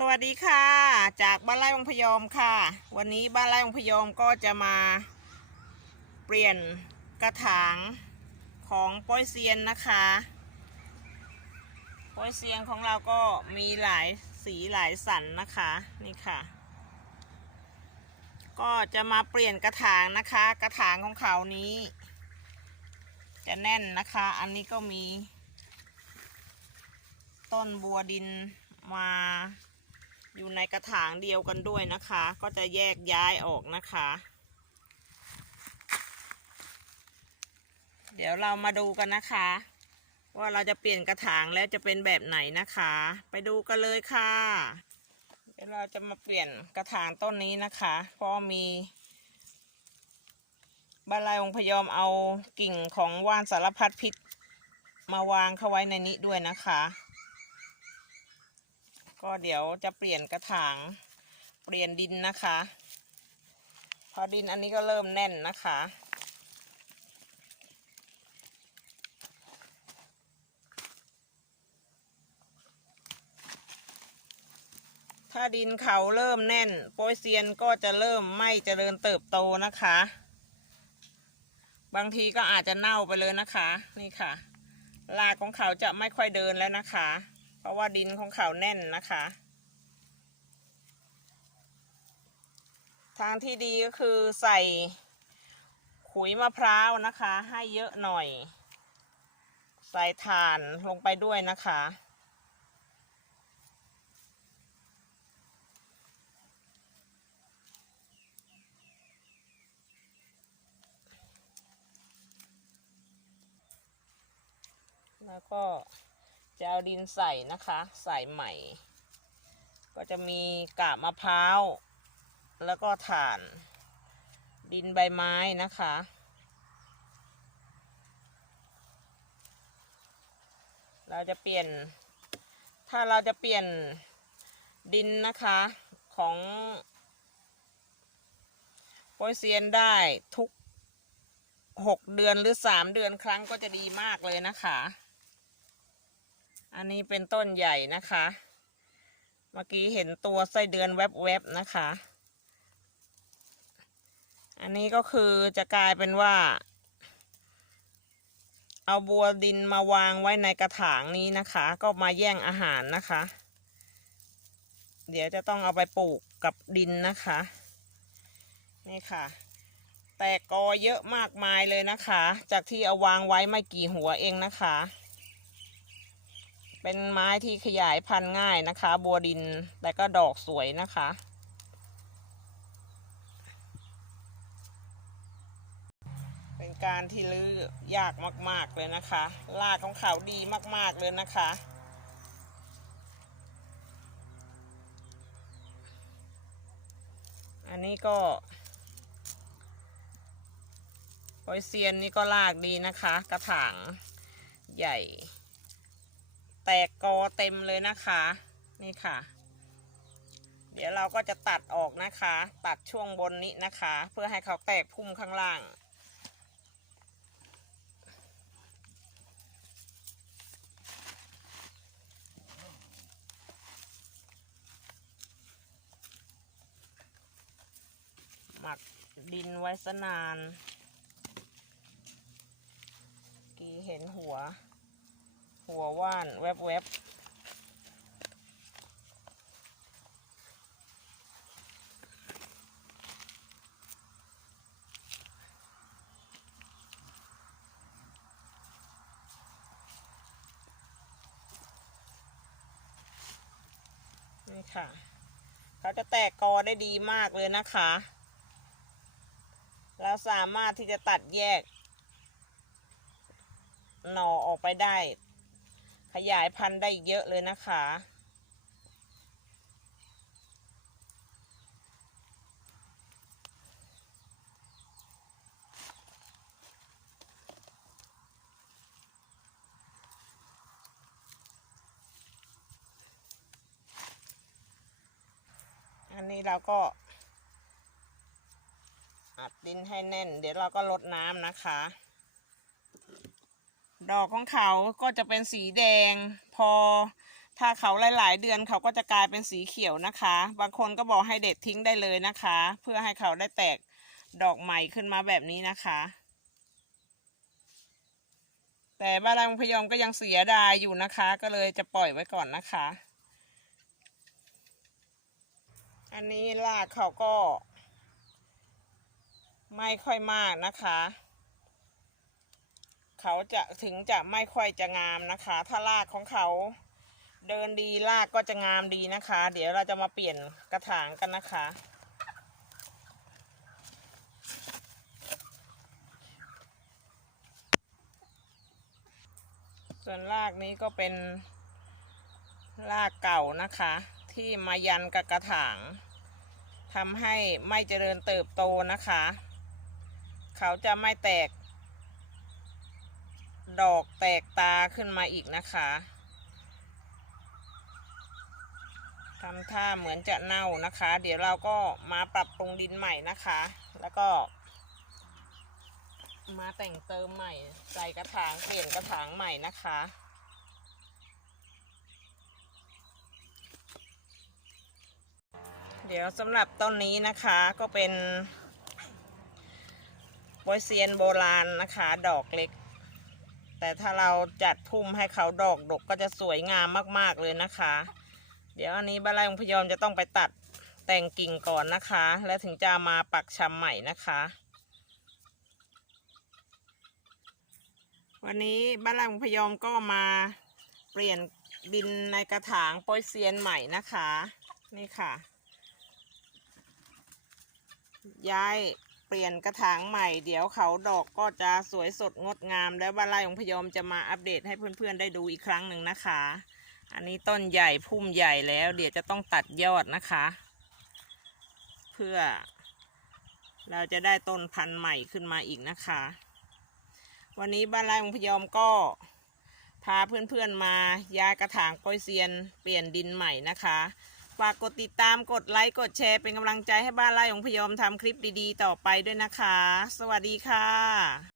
สวัสดีค่ะ จากบ้านไร่องพยอมค่ะ วันนี้บ้านไร่องพยอมก็จะมาเปลี่ยนกระถางของป้อยเซียนนะคะป้อยเซียนของเราก็มีหลายสีหลายสันนะคะนี่ค่ะ ก็จะมาเปลี่ยนกระถางนะคะ กระถางของเขานี้ จะแน่นนะคะ อันนี้ก็มี ต้นบัวดินมา อยู่ในกระถางเดียวกันด้วยนะคะ ก็จะแยกย้ายออกนะคะ เดี๋ยวเรามาดูกันนะคะ ว่าเราจะเปลี่ยนกระถางแล้วจะเป็นแบบไหนนะคะ ไปดูกันเลยค่ะเดี๋ยวเราจะมาเปลี่ยนกระถางต้นนี้นะคะเพราะมีบาลายองค์พยอมเอากิ่งของว่านสารพัดพิษมาวางเข้าไว้ในนี้ด้วยนะคะ ก็เดี๋ยวจะเปลี่ยนกระถางเปลี่ยนดินนะคะ พอดินอันนี้ก็เริ่มแน่นนะคะ ถ้าดินเขาเริ่มแน่น โปยเซียนก็จะเริ่มไม่เจริญเติบโตนะคะ บางทีก็อาจจะเน่าไปเลยนะคะ นี่ค่ะรากของเขาจะไม่ค่อยเดินแล้วนะคะ ราะว่าดินของเขาแน่นนะคะ ทางที่ดีก็คือใส่ขุยมะพร้าวนะคะ ให้เยอะหน่อย ใส่ถ่านลงไปด้วยนะคะ แล้วก็ จะเอาดินใส่นะคะ ใส่ใหม่ ก็จะมีกาบมะพร้าว แล้วก็ถ่าน ดินใบไม้นะคะ เราจะเปลี่ยน ถ้าเราจะเปลี่ยนดินนะคะของโปยเซียนได้ทุกหกเดือนหรือสามเดือนครั้งก็จะดีมากเลยนะคะ อันนี้เป็นต้นใหญ่นะคะ เมื่อกี้เห็นตัวไส้เดือนแวบๆนะคะ อันนี้ก็คือจะกลายเป็นว่า เอาบัวดินมาวางไว้ในกระถางนี้นะคะ ก็มาแย่งอาหารนะคะ เดี๋ยวจะต้องเอาไปปลูกกับดินนะคะ นี่ค่ะแตกกอเยอะมากมายเลยนะคะ จากที่เอาวางไว้ไม่กี่หัวเองนะคะ เป็นไม้ที่ขยายพันธุ์ง่ายนะคะ บัวดินแต่ก็ดอกสวยนะคะ เป็นการที่ลื้อยากมาก ๆ เลยนะคะรากของเขาดีมาก ๆ เลยนะคะอันนี้ก็โอยเซียนนี่ก็ลากดีนะคะ กระถางใหญ่ แตกกอเต็มเลยนะคะ นี่ค่ะ เดี๋ยวเราก็จะตัดออกนะคะ ตัดช่วงบนนี้นะคะ เพื่อให้เขาแตกพุ่มข้างล่าง หมักดินไว้สนาน กี่เห็นหัว หัวว่านแวบๆนี่ค่ะเขาจะแตกกอได้ดีมากเลยนะคะแล้วสามารถที่จะตัดแยกหน่อออกไปได้ ขยายพันธุ์ได้เยอะเลยนะคะ อันนี้เราก็อัดดินให้แน่น เดี๋ยวเราก็ลดน้ำนะคะ ดอกของเขาก็จะเป็นสีแดง พอถ้าเขาหลาย ๆ เดือนเขาก็จะกลายเป็นสีเขียวนะคะ บางคนก็บอกให้เด็ดทิ้งได้เลยนะคะ เพื่อให้เขาได้แตกดอกใหม่ขึ้นมาแบบนี้นะคะ แต่บ้านเราพยอมก็ยังเสียดายอยู่นะคะ ก็เลยจะปล่อยไว้ก่อนนะคะ อันนี้รากเขาก็ ไม่ค่อยมากนะคะ เขาจะถึงจะไม่ค่อยจะงามนะคะ ถ้ารากของเขาเดินดีรากก็จะงามดีนะคะ เดี๋ยวเราจะมาเปลี่ยนกระถางกันนะคะ ส่วนรากนี้ก็เป็นรากเก่านะคะ ที่มายันกับกระถางทำให้ไม่เจริญเติบโตนะคะ เขาจะไม่แตก ดอกแตกตาขึ้นมาอีกนะคะทำท่าเหมือนจะเน่านะคะ เดี๋ยวเราก็มาปรับปรุงดินใหม่นะคะ แล้วก็ มาแต่งเติมใหม่ ใส่กระถางเปลี่ยนกระถางใหม่นะคะเดี๋ยวสำหรับต้นนี้นะคะก็เป็นโบยเซียนโบราณนะคะ ดอกเล็ก แต่ถ้าเราจัดพุ่มให้เขาดอกดกก็จะสวยงามมากๆเลยนะคะ เดี๋ยวอันนี้บ้านไร่องพยอมจะต้องไปตัดแต่งกิ่งก่อนนะคะ แล้วถึงจะมาปักชำใหม่นะคะ วันนี้บ้านไร่องพยอมก็มาเปลี่ยนดินในกระถางโปอยเซียนใหม่นะคะ นี่ค่ะย้าย เปลี่ยนกระถางใหม่ เดี๋ยวเขาดอกก็จะสวยสดงดงาม แล้วบ้านไร่ของพยอมจะมาอัปเดตให้เพื่อนๆได้ดูอีกครั้งหนึ่งนะคะ อันนี้ต้นใหญ่พุ่มใหญ่แล้ว เดี๋ยวจะต้องตัดยอดนะคะ เพื่อ เราจะได้ต้นพันธุ์ใหม่ขึ้นมาอีกนะคะ วันนี้บ้านไร่ของพยอมก็พาเพื่อนๆมาย้ายกระถางโปอยเซียน เปลี่ยนดินใหม่นะคะ ฝากกดติดตามกดไลค์ กดแชร์เป็นกำลังใจให้บ้านไร่ของพยอมทำคลิปดีๆ ต่อไปด้วยนะคะ สวัสดีค่ะ